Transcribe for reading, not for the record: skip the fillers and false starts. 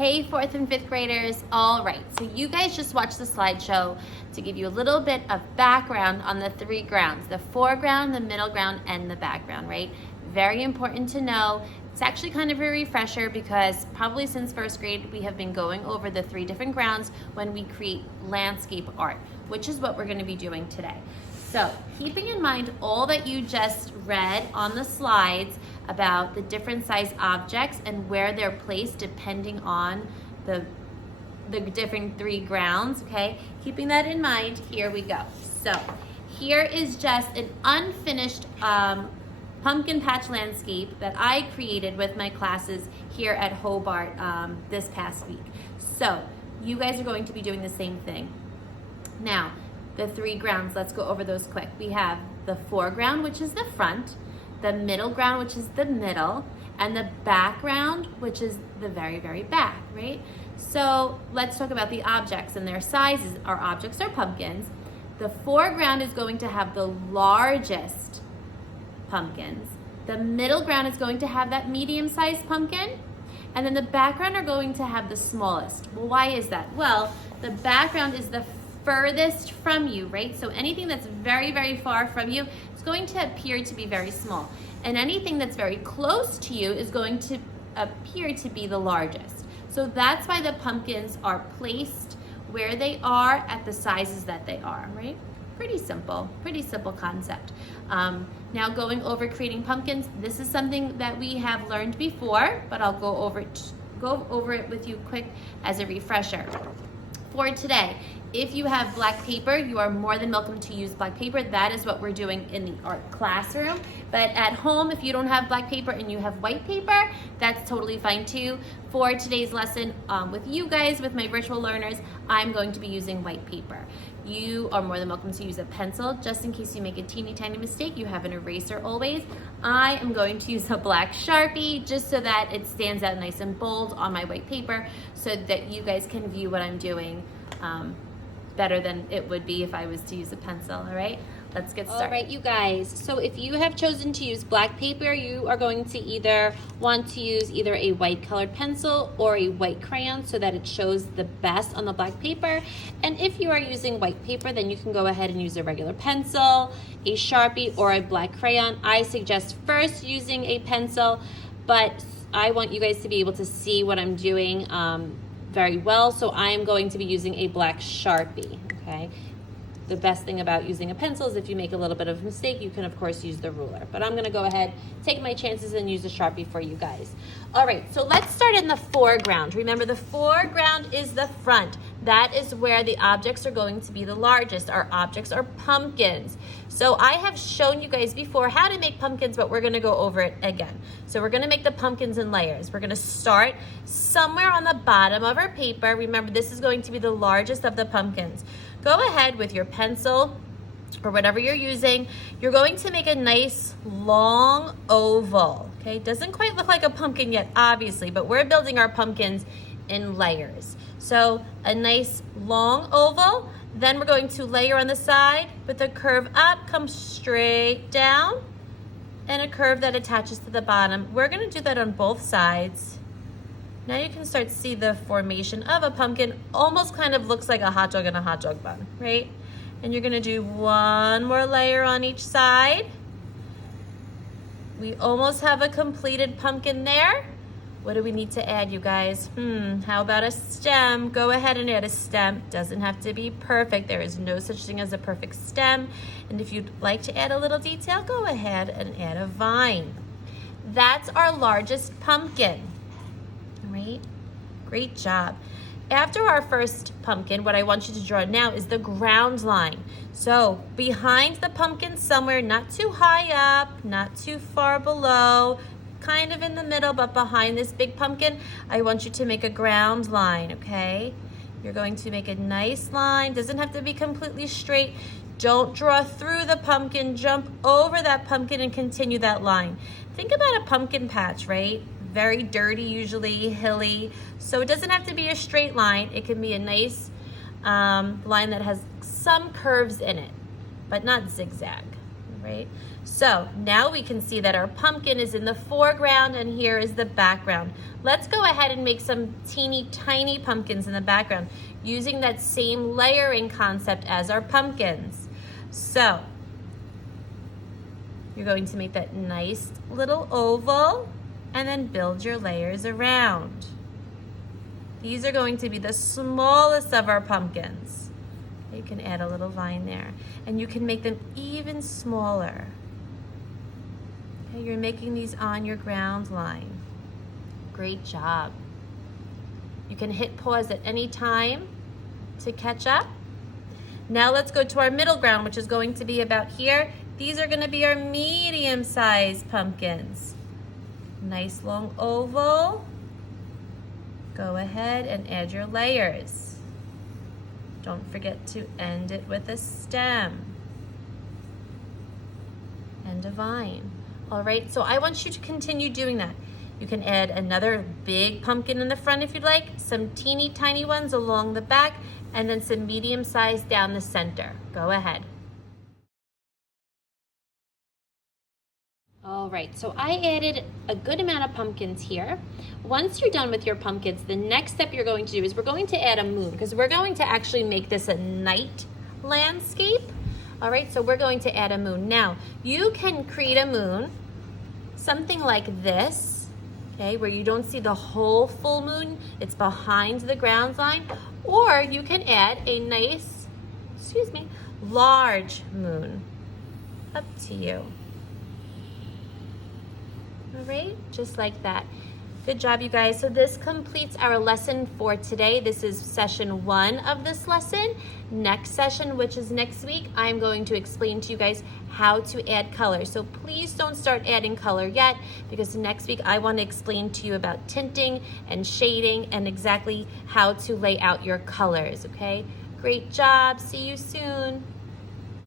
Hey, 4th and 5th graders. All right, so you guys just watched the slideshow to give you a little bit of background on the 3 grounds, the foreground, the middle ground, and the background, right? Very important to know. It's actually kind of a refresher because probably since 1st grade, we have been going over the 3 different grounds when we create landscape art, which is what we're gonna be doing today. So keeping in mind all that you just read on the slides about the different size objects and where they're placed depending on the different 3 grounds, okay? Keeping that in mind, here we go. So here is just an unfinished pumpkin patch landscape that I created with my classes here at Hobart this past week. So you guys are going to be doing the same thing. Now, the 3 grounds, let's go over those quick. We have the foreground, which is the front, the middle ground, which is the middle, and the background, which is the very, very back, right? So let's talk about the objects and their sizes. Our objects are pumpkins. The foreground is going to have the largest pumpkins. The middle ground is going to have that medium-sized pumpkin, and then the background are going to have the smallest. Well, why is that? Well, the background is the furthest from you, right? So anything that's very, very far from you is going to appear to be very small. And anything that's very close to you is going to appear to be the largest. So that's why the pumpkins are placed where they are at the sizes that they are, right? Pretty simple concept. Now going over creating pumpkins, this is something that we have learned before, but I'll go over it with you quick as a refresher. For today, if you have black paper, you are more than welcome to use black paper. That is what we're doing in the art classroom. But at home, if you don't have black paper and you have white paper, that's totally fine too. For today's lesson with you guys, with my virtual learners, I'm going to be using white paper. You are more than welcome to use a pencil. Just in case you make a teeny tiny mistake, you have an eraser always. I am going to use a black Sharpie just so that it stands out nice and bold on my white paper so that you guys can view what I'm doing better than it would be if I was to use a pencil, all right? Let's get started. All right, you guys, so if you have chosen to use black paper, you are going to either want to use either a white colored pencil or a white crayon so that it shows the best on the black paper. And if you are using white paper, then you can go ahead and use a regular pencil, a Sharpie, or a black crayon. I suggest first using a pencil, but I want you guys to be able to see what I'm doing very well, so I am going to be using a black Sharpie, okay? The best thing about using a pencil is if you make a little bit of a mistake, you can of course use the ruler. But I'm gonna go ahead, take my chances and use a Sharpie for you guys. All right, so let's start in the foreground. Remember, the foreground is the front. That is where the objects are going to be the largest. Our objects are pumpkins. So I have shown you guys before how to make pumpkins, but we're gonna go over it again. So we're gonna make the pumpkins in layers. We're gonna start somewhere on the bottom of our paper. Remember, this is going to be the largest of the pumpkins. Go ahead with your pencil or whatever you're using. You're going to make a nice long oval, okay? Doesn't quite look like a pumpkin yet, obviously, but we're building our pumpkins in layers. So a nice long oval, then we're going to layer on the side with a curve up, come straight down, and a curve that attaches to the bottom. We're gonna do that on both sides. Now you can start to see the formation of a pumpkin. Almost kind of looks like a hot dog and a hot dog bun, right? And you're gonna do one more layer on each side. We almost have a completed pumpkin there. What do we need to add, you guys? How about a stem? Go ahead and add a stem. Doesn't have to be perfect. There is no such thing as a perfect stem. And if you'd like to add a little detail, go ahead and add a vine. That's our largest pumpkin. Right? Great job. After our first pumpkin, what I want you to draw now is the ground line. So behind the pumpkin somewhere, not too high up, not too far below, kind of in the middle, but behind this big pumpkin, I want you to make a ground line, okay? You're going to make a nice line. Doesn't have to be completely straight. Don't draw through the pumpkin, jump over that pumpkin and continue that line. Think about a pumpkin patch, right? Very dirty, usually hilly. So it doesn't have to be a straight line. It can be a nice line that has some curves in it, but not zigzag, right? right? So now we can see that our pumpkin is in the foreground and here is the background. Let's go ahead and make some teeny tiny pumpkins in the background using that same layering concept as our pumpkins. So you're going to make that nice little oval and then build your layers around. These are going to be the smallest of our pumpkins. You can add a little vine there and you can make them even smaller. Okay, you're making these on your ground line. Great job. You can hit pause at any time to catch up. Now let's go to our middle ground, which is going to be about here. These are going to be our medium-sized pumpkins. Nice long oval. Go ahead and add your layers. Don't forget to end it with a stem and a vine. All right, so I want you to continue doing that. You can add another big pumpkin in the front if you'd like, some teeny tiny ones along the back, and then some medium size down the center. Go ahead. All right, so I added a good amount of pumpkins here. Once you're done with your pumpkins, the next step you're going to do is we're going to add a moon because we're going to actually make this a night landscape. All right, so we're going to add a moon. Now, you can create a moon, something like this, okay, where you don't see the whole full moon, it's behind the ground line, or you can add a nice, large moon. Up to you. All right, just like that. Good job, you guys. So this completes our lesson for today. This is session 1 of this lesson. Next session, which is next week, I'm going to explain to you guys how to add color. So please don't start adding color yet, because next week I want to explain to you about tinting and shading and exactly how to lay out your colors, okay? Great job. See you soon.